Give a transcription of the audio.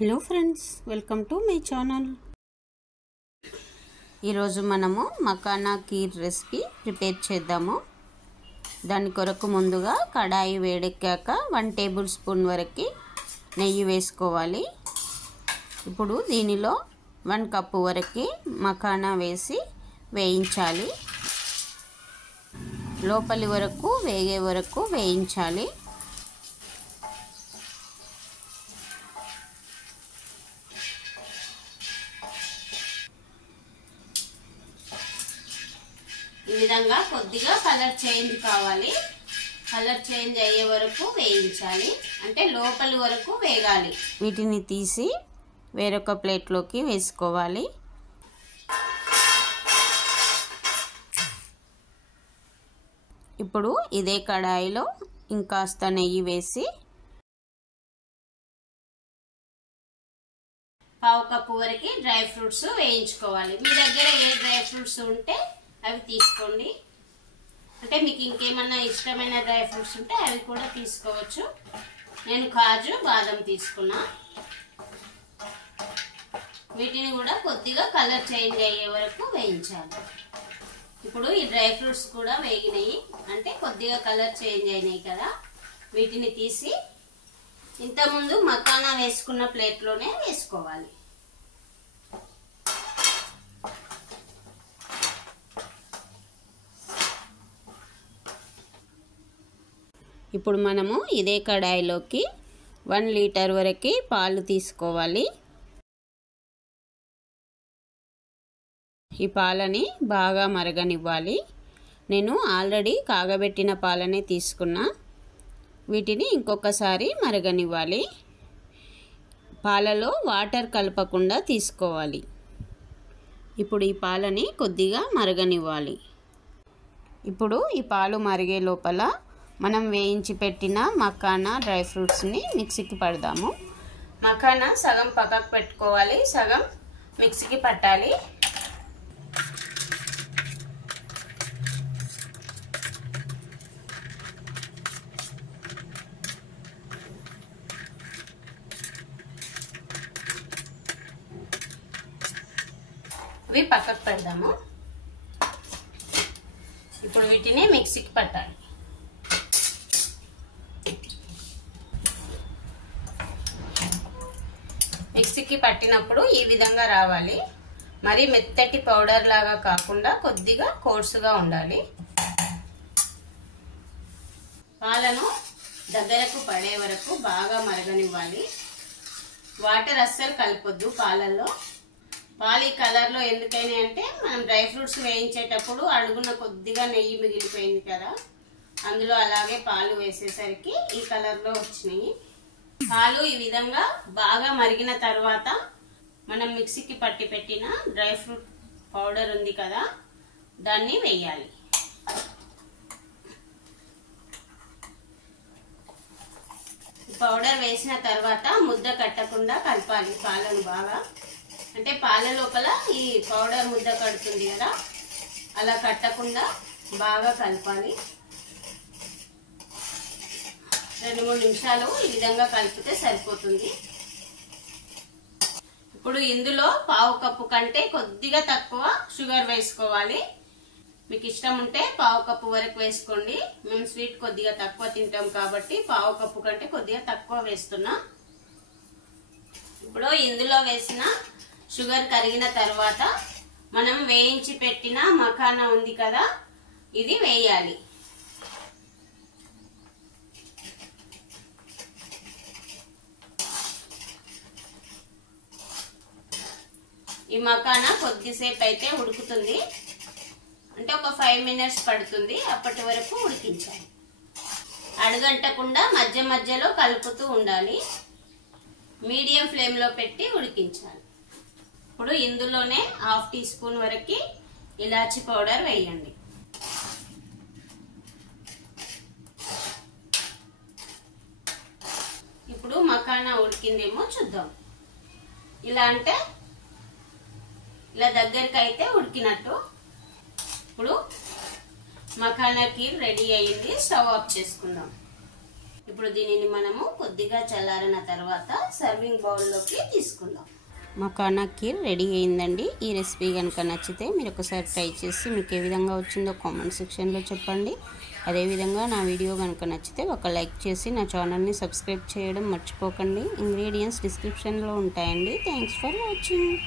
Hello friends, welcome to my channel. ఈరోజు మనము makhana kheer recipe prepare చేద్దాము. దాని కొరకు ముందుగా కడాయి వేడెక్కాక 1 టేబుల్ స్పూన్ వరకు నెయ్యి వేసుకోవాలి. ఇప్పుడు దీనిలో 1 కప్పు వరకు మకానా వేసి వేయించాలి. లోపలి వరకు వేగే వరకు వేయించాలి. ఈ విధంగా కొద్దిగా కలర్ చేంజ్ కావాలి. కలర్ చేంజ్ అయ్యే వరకు వేయించాలి, అంటే లోపలి వరకు వేగాలి. వీటిని తీసి వేరొక ప్లేట్లోకి వేసుకోవాలి. ఇప్పుడు ఇదే కడాయిలో ఇంకాస్త నెయ్యి వేసి 1/2 కప్పు వరకు డ్రై ఫ్రూట్స్ వేయించుకోవాలి. మీ దగ్గర ఏ డ్రై ఫ్రూట్స్ ఉంటే అవి తీసుకోండి. అంటే మీకు ఇంకేమన్నా ఇష్టమైన డ్రై ఫ్రూట్స్ ఉంటే అవి కూడా తీసుకోవచ్చు. నేను కాజు, బాదం తీసుకున్నా. వీటిని కూడా కొద్దిగా కలర్ చేంజ్ అయ్యే వరకు వేయించాలి. ఇప్పుడు ఈ డ్రై ఫ్రూట్స్ కూడా వేగినాయి, అంటే కొద్దిగా కలర్ చేంజ్ అయినాయి కదా. వీటిని తీసి ఇంతకుముందు మకానా వేసుకున్న ప్లేట్లోనే వేసుకోవాలి. ఇప్పుడు మనము ఇదే కడాయిలోకి 1 లీటర్ వరకు పాలు తీసుకోవాలి. ఈ పాలని బాగా మరగనివ్వాలి. నేను ఆల్రెడీ కాగబెట్టిన పాలనే తీసుకున్నా. వీటిని ఇంకొకసారి మరగనివ్వాలి. పాలలో వాటర్ కలపకుండా తీసుకోవాలి. ఇప్పుడు ఈ పాలని కొద్దిగా మరగనివ్వాలి. ఇప్పుడు ఈ పాలు మరిగే లోపల మనం వేయించి పెట్టిన మకానా డ్రై ఫ్రూట్స్ని మిక్సీకి పడదాము. మకానా సగం పక్కకు పెట్టుకోవాలి, సగం మిక్సీకి పట్టాలి. ఇవి పక్కకు పెడదాము. ఇప్పుడు వీటిని మిక్సీకి పట్టాలి. మిక్సీకి పట్టినప్పుడు ఈ విధంగా రావాలి. మరి మెత్తటి పౌడర్ లాగా కాకుండా కొద్దిగా కోర్సుగా ఉండాలి. పాలను దగ్గరకు పడే వరకు బాగా మరగనివ్వాలి. వాటర్ అస్సలు కలపొద్దు పాలల్లో. పాలు ఈ కలర్లో ఎందుకని అంటే మనం డ్రై ఫ్రూట్స్ వేయించేటప్పుడు అడుగున కొద్దిగా నెయ్యి మిగిలిపోయింది కదా, అందులో అలాగే పాలు వేసేసరికి ఈ కలర్లో వచ్చినాయి. పాలు ఈ విధంగా బాగా మరిగిన తర్వాత మనం మిక్సీకి పట్టి పెట్టిన డ్రై ఫ్రూట్ పౌడర్ ఉంది కదా, దాన్ని వేయాలి. పౌడర్ వేసిన తర్వాత ముద్ద కట్టకుండా కలపాలి పాలను బాగా. అంటే పాల లోపల ఈ పౌడర్ ముద్ద కడుతుంది కదా, అలా కట్టకుండా బాగా కలపాలి. 2-3 నిమిషాలు ఈ విధంగా కలిపితే సరిపోతుంది. ఇప్పుడు ఇందులో 1/2 కప్పు కంటే కొద్దిగా తక్కువ షుగర్ వేసుకోవాలి. మీకు ఇష్టం ఉంటే 1/2 కప్పు వరకు వేసుకోండి. మేము స్వీట్ కొద్దిగా తక్కువ తింటాం కాబట్టి 1/2 కప్పు కంటే కొద్దిగా తక్కువ వేస్తున్నా. ఇప్పుడు ఇందులో వేసిన షుగర్ కరిగిన తర్వాత మనం వేయించి పెట్టిన మకానా ఉంది కదా, ఇది వేయాలి. ఈ మకానా కొద్దిసేపు అయితే ఉడుకుతుంది, అంటే ఒక 5 మినిట్స్ పడుతుంది. అప్పటి వరకు ఉడికించాలి. అడుగంటకుండా మధ్య మధ్యలో కలుపుతూ ఉండాలి. మీడియం ఫ్లేమ్లో పెట్టి ఉడికించాలి. ఇప్పుడు ఇందులోనే 1/2 టీ స్పూన్ వరకు ఇలాచి పౌడర్ వేయండి. ఇప్పుడు మకానా ఉడికిందేమో చూద్దాం. ఇలా అంటే ఇలా దగ్గరికి అయితే ఉడికినట్టు. ఇప్పుడు మకానా కీర్ రెడీ అయ్యింది. స్టవ్ ఆఫ్ చేసుకుందాం. ఇప్పుడు దీనిని మనము కొద్దిగా చల్లారిన తర్వాత సర్వింగ్ బౌల్లోకి తీసుకుందాం. మకానా కీర్ రెడీ అయిందండి. ఈ రెసిపీ కనుక నచ్చితే మీరు ఒకసారి ట్రై చేసి మీకు ఏ విధంగా వచ్చిందో కామెంట్ సెక్షన్లో చెప్పండి. అదేవిధంగా నా వీడియో కనుక నచ్చితే ఒక లైక్ చేసి నా ఛానల్ని సబ్స్క్రైబ్ చేయడం మర్చిపోకండి. ఇంగ్రీడియంట్స్ డిస్క్రిప్షన్లో ఉంటాయండి. Thanks for watching.